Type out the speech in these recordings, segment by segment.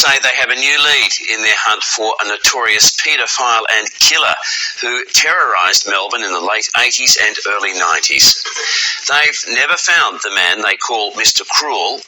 say they have a new lead in their hunt for a notorious paedophile and killer who terrorised Melbourne in the late 80s and early 90s. They've never found the man they call Mr. Cruel.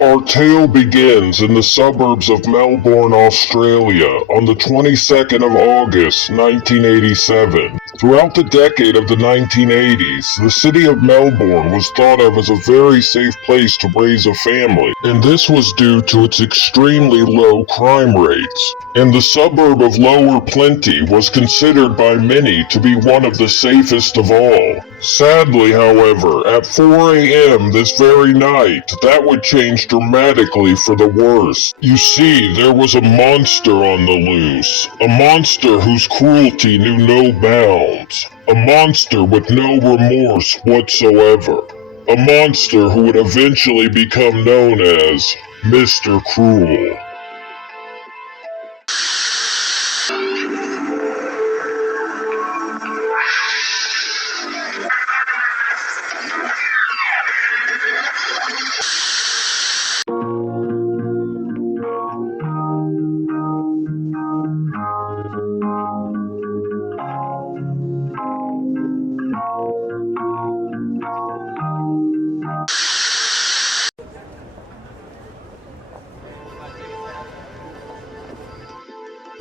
Our tale begins in the suburbs of Melbourne, Australia, on the 22nd of August, 1987. Throughout the decade of the 1980s, the city of Melbourne was thought of as a very safe place to raise a family, and this was due to its extremely low crime rates. And the suburb of Lower Plenty was considered by many to be one of the safest of all. Sadly, however, at 4 a.m. this very night, that would change dramatically for the worse. You see, there was a monster on the loose. A monster whose cruelty knew no bounds. A monster with no remorse whatsoever. A monster who would eventually become known as Mr. Cruel.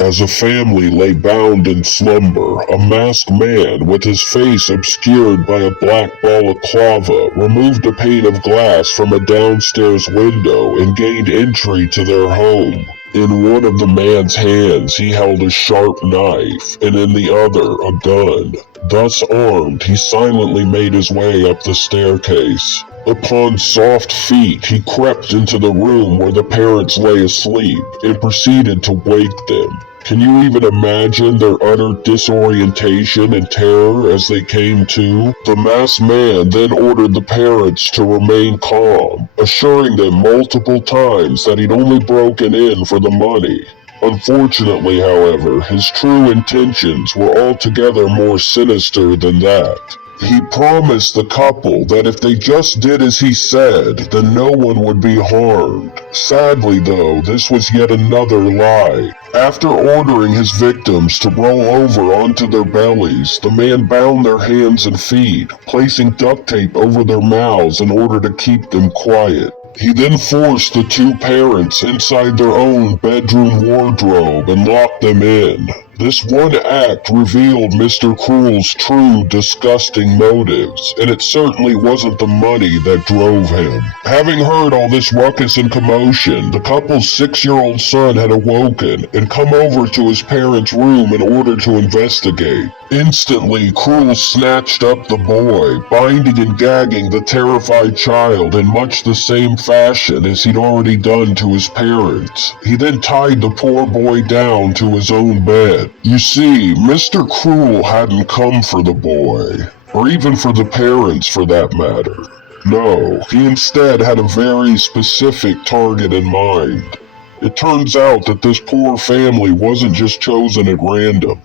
As a family lay bound in slumber, a masked man, with his face obscured by a black ball of clava, removed a pane of glass from a downstairs window and gained entry to their home. In one of the man's hands he held a sharp knife, and in the other a gun. Thus armed, he silently made his way up the staircase. Upon soft feet, he crept into the room where the parents lay asleep and proceeded to wake them. Can you even imagine their utter disorientation and terror as they came to? The masked man then ordered the parents to remain calm, assuring them multiple times that he'd only broken in for the money. Unfortunately, however, his true intentions were altogether more sinister than that. He promised the couple that if they just did as he said, then no one would be harmed. Sadly, though, this was yet another lie. After ordering his victims to roll over onto their bellies, the man bound their hands and feet, placing duct tape over their mouths in order to keep them quiet. He then forced the two parents inside their own bedroom wardrobe and locked them in. This one act revealed Mr. Cruel's true, disgusting motives, and it certainly wasn't the money that drove him. Having heard all this ruckus and commotion, the couple's 6-year-old son had awoken and come over to his parents' room in order to investigate. Instantly, Cruel snatched up the boy, binding and gagging the terrified child in much the same fashion as he'd already done to his parents. He then tied the poor boy down to his own bed. You see, Mr. Cruel hadn't come for the boy, or even for the parents for that matter. No, he instead had a very specific target in mind. It turns out that this poor family wasn't just chosen at random.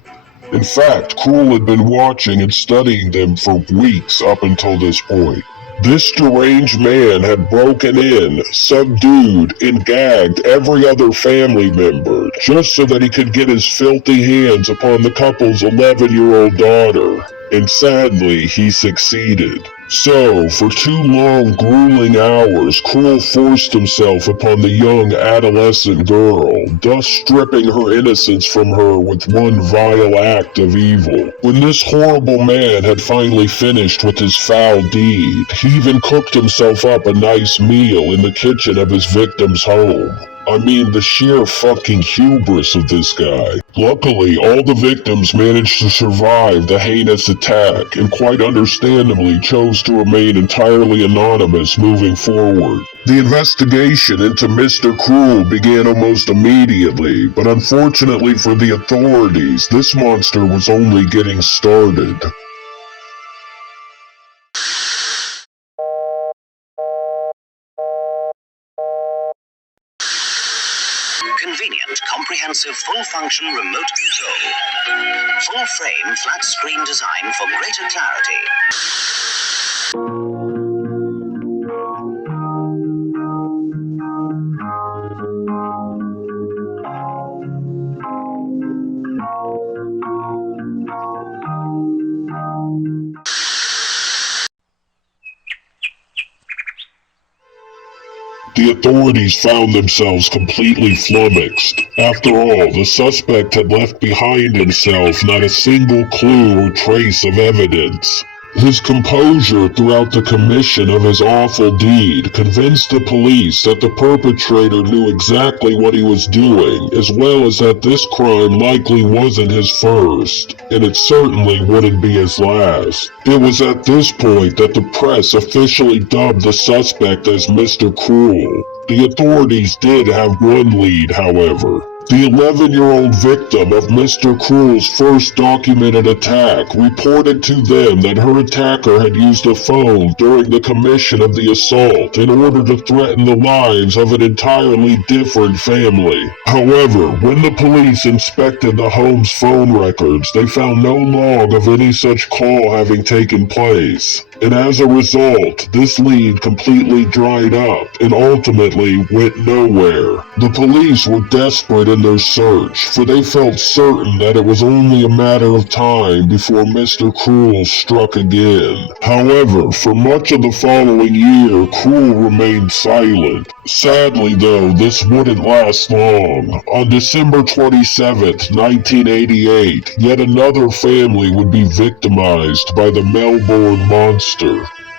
In fact, Cruel had been watching and studying them for weeks up until this point. This deranged man had broken in, subdued, and gagged every other family member just so that he could get his filthy hands upon the couple's 11-year-old daughter. And sadly, he succeeded. So, for 2 long, grueling hours, Cruel forced himself upon the young adolescent girl, thus stripping her innocence from her with one vile act of evil. When this horrible man had finally finished with his foul deed, he even cooked himself up a nice meal in the kitchen of his victim's home. I mean, the sheer fucking hubris of this guy. Luckily, all the victims managed to survive the heinous attack and quite understandably chose to remain entirely anonymous moving forward. The investigation into Mr. Cruel began almost immediately, but unfortunately for the authorities, this monster was only getting started. Convenient, comprehensive, full-function remote control. Full-frame, flat-screen design for greater clarity. The authorities found themselves completely flummoxed. After all, the suspect had left behind himself not a single clue or trace of evidence. His composure throughout the commission of his awful deed convinced the police that the perpetrator knew exactly what he was doing, as well as that this crime likely wasn't his first, and it certainly wouldn't be his last. It was at this point that the press officially dubbed the suspect as Mr. Cruel. The authorities did have one lead, however. The 11-year-old victim of Mr. Cruel's first documented attack reported to them that her attacker had used a phone during the commission of the assault in order to threaten the lives of an entirely different family. However, when the police inspected the home's phone records, they found no log of any such call having taken place. And as a result, this lead completely dried up and ultimately went nowhere. The police were desperate in their search, for they felt certain that it was only a matter of time before Mr. Cruel struck again. However, for much of the following year, Cruel remained silent. Sadly though, this wouldn't last long. On December 27th, 1988, yet another family would be victimized by the Melbourne Monster.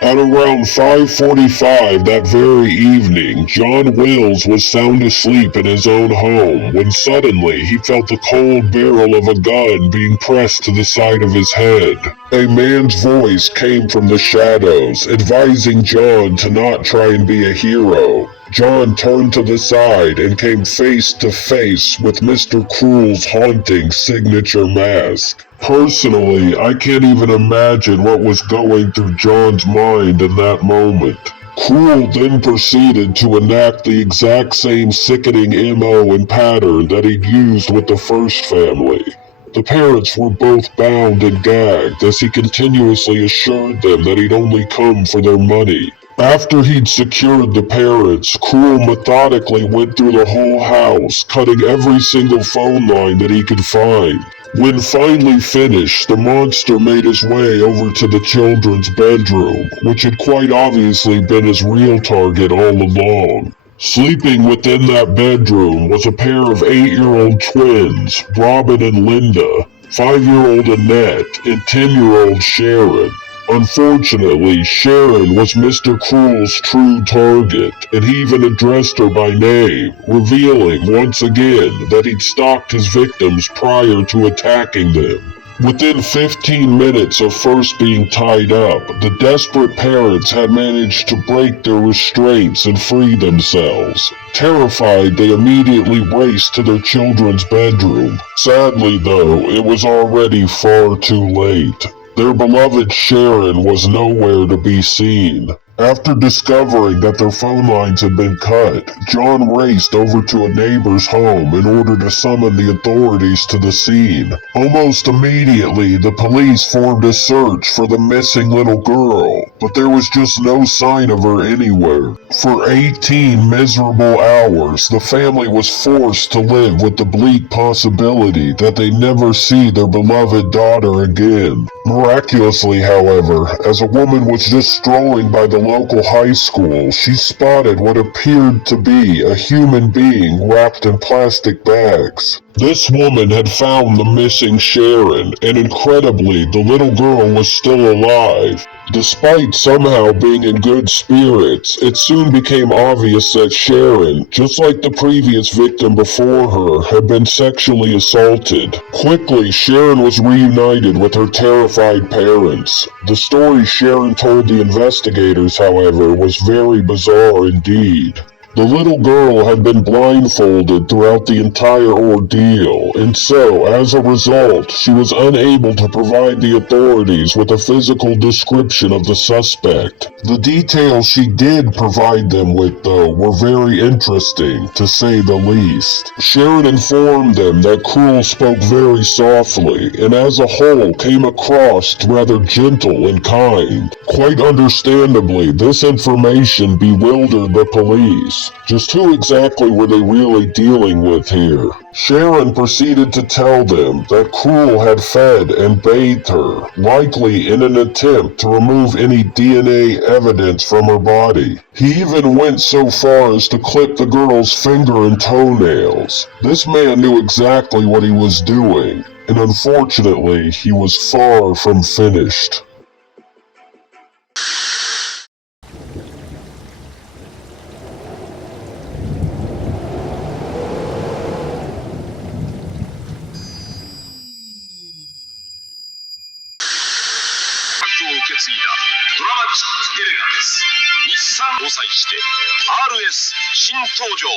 At around 5:45 that very evening, John Wills was sound asleep in his own home when suddenly he felt the cold barrel of a gun being pressed to the side of his head. A man's voice came from the shadows, advising John to not try and be a hero. John turned to the side and came face to face with Mr. Cruel's haunting signature mask. Personally, I can't even imagine what was going through John's mind in that moment. Cruel then proceeded to enact the exact same sickening MO and pattern that he'd used with the first family. The parents were both bound and gagged as he continuously assured them that he'd only come for their money. After he'd secured the parents, Cruel methodically went through the whole house, cutting every single phone line that he could find. When finally finished, the monster made his way over to the children's bedroom, which had quite obviously been his real target all along. Sleeping within that bedroom was a pair of 8-year-old twins, Robin and Linda, 5-year-old Annette, and 10-year-old Sharon. Unfortunately, Sharon was Mr. Cruel's true target, and he even addressed her by name, revealing once again that he'd stalked his victims prior to attacking them. Within 15 minutes of first being tied up, the desperate parents had managed to break their restraints and free themselves. Terrified, they immediately raced to their children's bedroom. Sadly, though, it was already far too late. Their beloved Sharon was nowhere to be seen. After discovering that their phone lines had been cut, John raced over to a neighbor's home in order to summon the authorities to the scene. Almost immediately, the police formed a search for the missing little girl, but there was just no sign of her anywhere. For 18 miserable hours, the family was forced to live with the bleak possibility that they'd never see their beloved daughter again. Miraculously, however, as a woman was just strolling by the local high school, she spotted what appeared to be a human being wrapped in plastic bags. This woman had found the missing Sharon, and incredibly, the little girl was still alive. Despite somehow being in good spirits, it soon became obvious that Sharon, just like the previous victim before her, had been sexually assaulted. Quickly, Sharon was reunited with her terrified parents. The story Sharon told the investigators, however, was very bizarre indeed. The little girl had been blindfolded throughout the entire ordeal, and so, as a result, she was unable to provide the authorities with a physical description of the suspect. The details she did provide them with, though, were very interesting, to say the least. Sharon informed them that Krull spoke very softly, and as a whole came across rather gentle and kind. Quite understandably, this information bewildered the police. Just who exactly were they really dealing with here? Sharon proceeded to tell them that Krull had fed and bathed her, likely in an attempt to remove any DNA evidence from her body. He even went so far as to clip the girl's finger and toenails. This man knew exactly what he was doing, and unfortunately, he was far from finished. RS 新登場。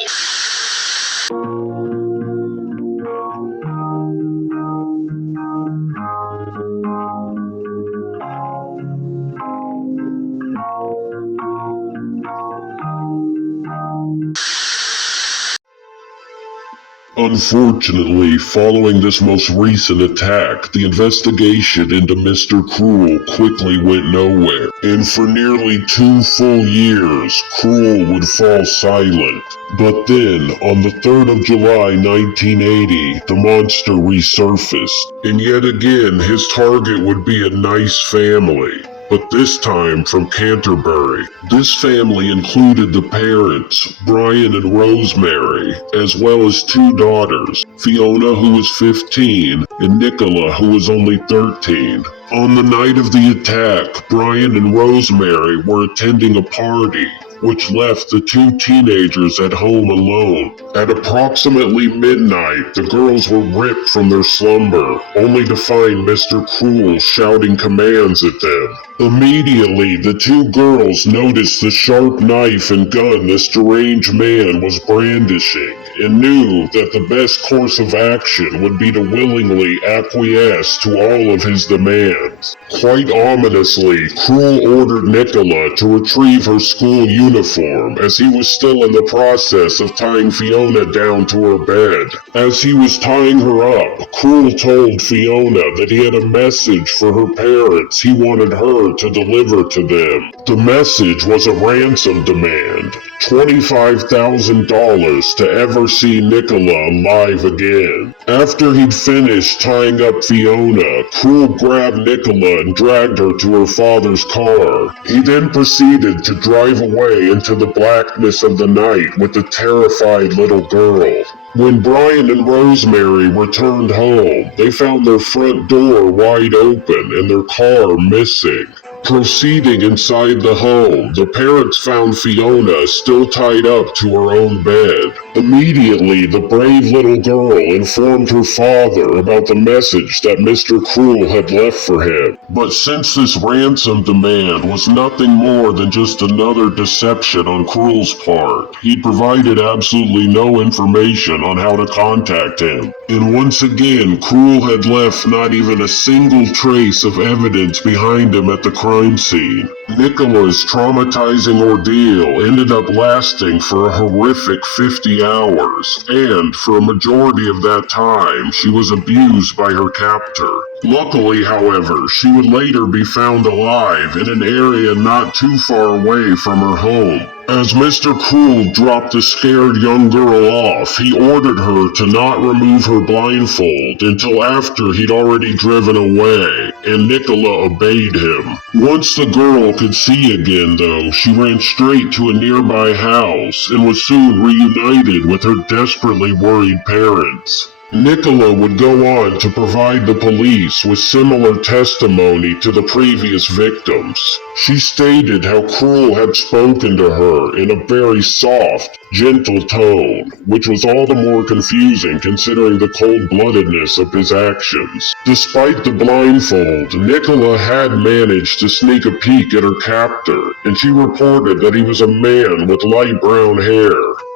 Unfortunately, following this most recent attack, the investigation into Mr. Krull quickly went nowhere, and for nearly 2 full years, Krull would fall silent. But then, on the 3rd of July 1980, the monster resurfaced, and yet again his target would be a nice family. But this time from Canterbury. This family included the parents, Brian and Rosemary, as well as 2 daughters, Fiona, who was 15, and Nicola, who was only 13. On the night of the attack, Brian and Rosemary were attending a party, which left the 2 teenagers at home alone. At approximately midnight, the girls were ripped from their slumber, only to find Mr. Krull shouting commands at them. Immediately, the 2 girls noticed the sharp knife and gun the strange man was brandishing, and knew that the best course of action would be to willingly acquiesce to all of his demands. Quite ominously, Krull ordered Nicola to retrieve her school uniform as he was still in the process of tying Fiona down to her bed. As he was tying her up, Krull told Fiona that he had a message for her parents he wanted her to deliver to them. The message was a ransom demand, $25,000 to ever see Nicola alive again. After he'd finished tying up Fiona, Krull grabbed Nicola and dragged her to her father's car. He then proceeded to drive away into the blackness of the night with the terrified little girl. When Brian and Rosemary returned home, they found their front door wide open and their car missing. Proceeding inside the home, the parents found Fiona still tied up to her own bed. Immediately, the brave little girl informed her father about the message that Mr. Krull had left for him. But since this ransom demand was nothing more than just another deception on Krull's part, he provided absolutely no information on how to contact him. And once again, Krull had left not even a single trace of evidence behind him at the crime scene. Nicola's traumatizing ordeal ended up lasting for a horrific 50 hours, and for a majority of that time, she was abused by her captor. Luckily, however, she would later be found alive in an area not too far away from her home. As Mr. Krull dropped the scared young girl off, he ordered her to not remove her blindfold until after he'd already driven away, and Nicola obeyed him. Once the girl could see again, though, she ran straight to a nearby house and was soon reunited with her desperately worried parents. Nicola would go on to provide the police with similar testimony to the previous victims. She stated how Krull had spoken to her in a very soft, gentle tone, which was all the more confusing considering the cold-bloodedness of his actions. Despite the blindfold, Nicola had managed to sneak a peek at her captor, and she reported that he was a man with light brown hair.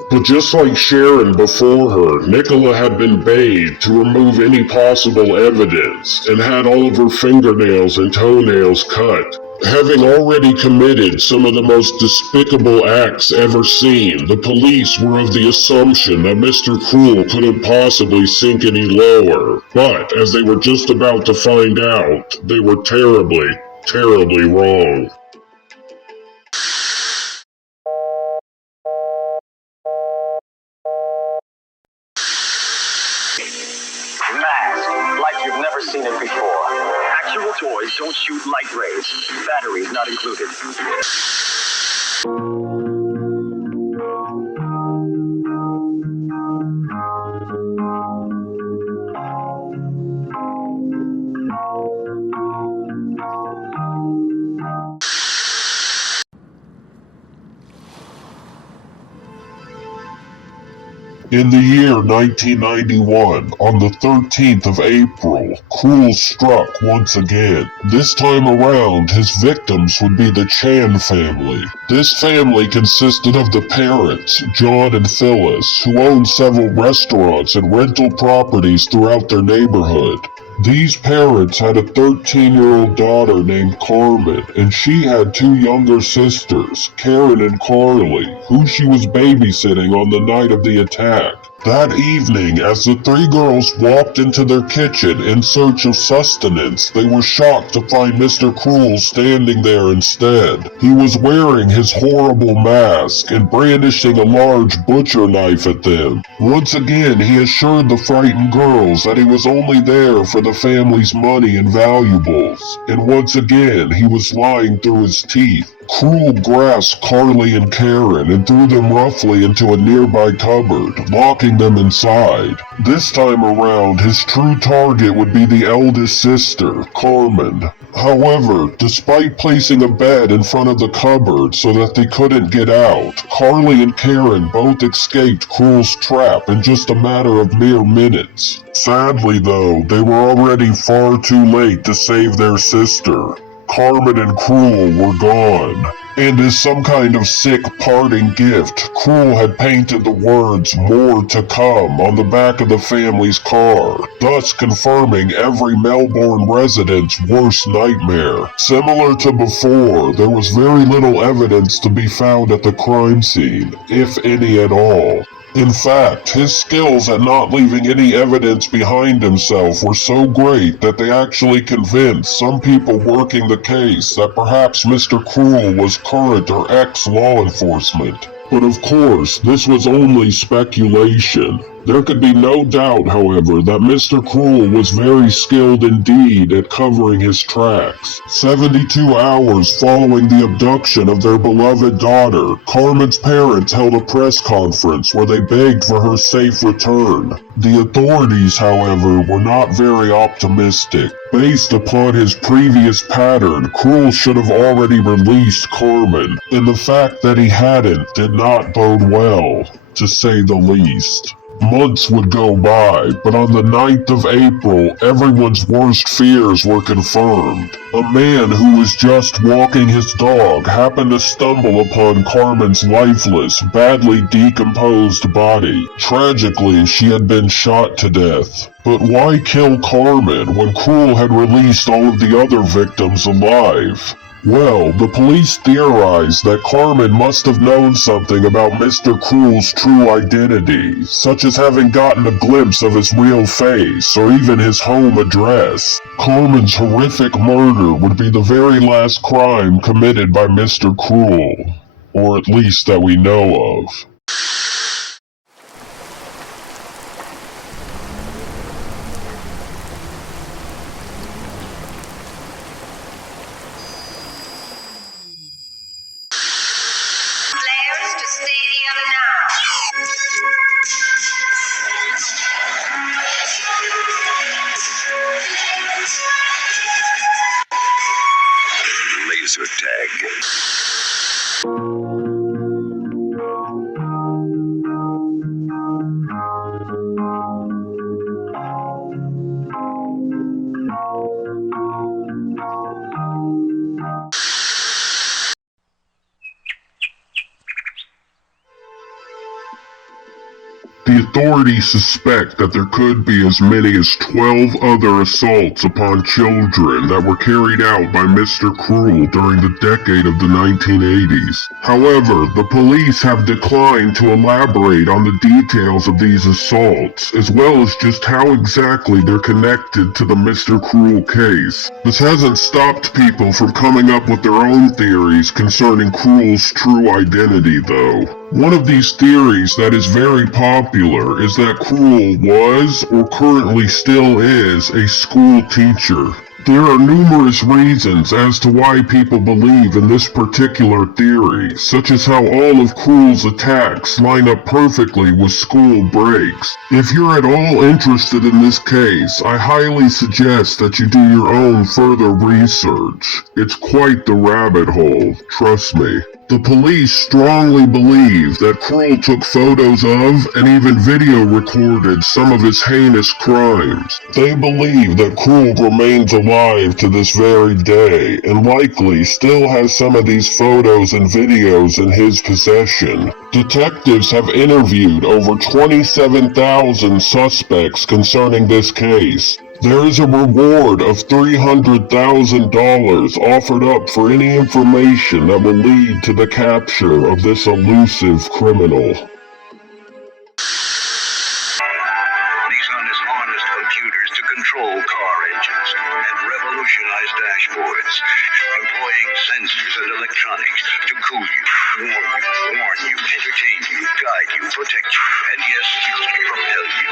But just like Sharon before her, Nicola had been bathed to remove any possible evidence and had all of her fingernails and toenails cut. Having already committed some of the most despicable acts ever seen, the police were of the assumption that Mr. Krull couldn't possibly sink any lower. But as they were just about to find out, they were terribly, terribly wrong. Mask, like you've never seen it before. Actual toys don't shoot light rays. Batteries not included. In the year 1991, on the 13th of April, Krull struck once again. This time around, his victims would be the Chan family. This family consisted of the parents, John and Phyllis, who owned several restaurants and rental properties throughout their neighborhood. These parents had a 13-year-old daughter named Carmen, and she had two younger sisters, Karen and Carly, who she was babysitting on the night of the attack. That evening, as the three girls walked into their kitchen in search of sustenance, they were shocked to find Mr. Krull standing there instead. He was wearing his horrible mask and brandishing a large butcher knife at them. Once again, he assured the frightened girls that he was only there for the family's money and valuables, and once again, he was lying through his teeth. Krull grasped Carly and Karen and threw them roughly into a nearby cupboard, locking them inside. This time around, his true target would be the eldest sister, Carmen. However, despite placing a bed in front of the cupboard so that they couldn't get out, Carly and Karen both escaped Krull's trap in just a matter of mere minutes. Sadly though, they were already far too late to save their sister. Carmen and Krull were gone, and as some kind of sick parting gift, Krull had painted the words "More to Come" on the back of the family's car, thus confirming every Melbourne resident's worst nightmare. Similar to before, there was very little evidence to be found at the crime scene, if any at all. In fact, his skills at not leaving any evidence behind himself were so great that they actually convinced some people working the case that perhaps Mr. Krull was current or ex-law enforcement. But of course, this was only speculation. There could be no doubt, however, that Mr. Krull was very skilled indeed at covering his tracks. 72 hours following the abduction of their beloved daughter, Carmen's parents held a press conference where they begged for her safe return. The authorities, however, were not very optimistic. Based upon his previous pattern, Krull should have already released Carmen, and the fact that he hadn't did not bode well, to say the least. Months would go by, but on the 9th of April, everyone's worst fears were confirmed. A man who was just walking his dog happened to stumble upon Carmen's lifeless, badly decomposed body. Tragically, she had been shot to death. But why kill Carmen when Krull had released all of the other victims alive? Well, the police theorized that Carmen must have known something about Mr. Krull's true identity, such as having gotten a glimpse of his real face or even his home address. Carmen's horrific murder would be the very last crime committed by Mr. Krull, or at least that we know of. Players to stadium now. user tag. The authorities suspect that there could be as many as 12 other assaults upon children that were carried out by Mr. Cruel during the decade of the 1980s. However, the police have declined to elaborate on the details of these assaults, as well as just how exactly they're connected to the Mr. Cruel case. This hasn't stopped people from coming up with their own theories concerning Cruel's true identity, though. One of these theories that is very popular is that Cruel was, or currently still is, a school teacher. There are numerous reasons as to why people believe in this particular theory, such as how all of Cruel's attacks line up perfectly with school breaks. If you're at all interested in this case, I highly suggest that you do your own further research. It's quite the rabbit hole, trust me. The police strongly believe that Cruel took photos of and even video recorded some of his heinous crimes. They believe that Cruel remains alive to this very day and likely still has some of these photos and videos in his possession. Detectives have interviewed over 27,000 suspects concerning this case. There is a reward of $300,000 offered up for any information that will lead to the capture of this elusive criminal. Nissan has harnessed computers to control car engines and revolutionize dashboards, employing sensors and electronics to cool you, warn you, entertain you, guide you, protect you, and yes, propel you.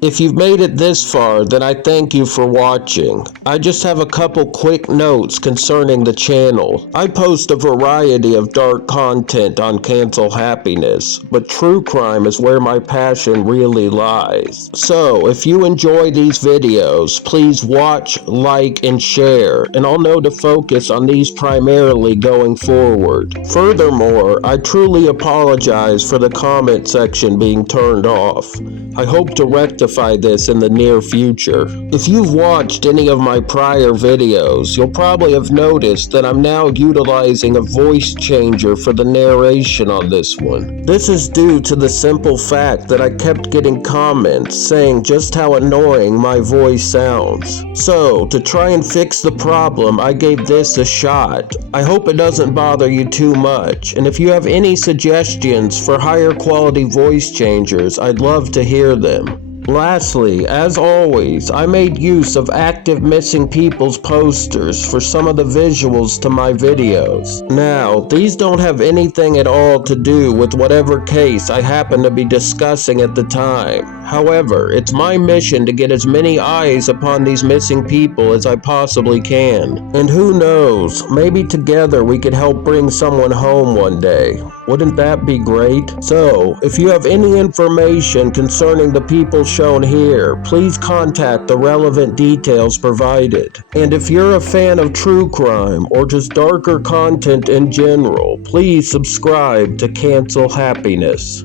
If you've made it this far, then I thank you for watching. I just have a couple quick notes concerning the channel. I post a variety of dark content on Cancel Happiness, but true crime is where my passion really lies. So, if you enjoy these videos, please watch, like, and share, and I'll know to focus on these primarily going forward. Furthermore, I truly apologize for the comment section being turned off. I hope to rectify this in the near future. If you've watched any of my prior videos, you'll probably have noticed that I'm now utilizing a voice changer for the narration on this one. This is due to the simple fact that I kept getting comments saying just how annoying my voice sounds. So, to try and fix the problem, I gave this a shot. I hope it doesn't bother you too much, and if you have any suggestions for higher quality voice changers, I'd love to hear them. Lastly, as always, I made use of active missing people's posters for some of the visuals to my videos. Now, these don't have anything at all to do with whatever case I happen to be discussing at the time. However, it's my mission to get as many eyes upon these missing people as I possibly can. And who knows, maybe together we could help bring someone home one day. Wouldn't that be great? So, if you have any information concerning the people shown here, please contact the relevant details provided. And if you're a fan of true crime or just darker content in general, please subscribe to Cancel Happiness.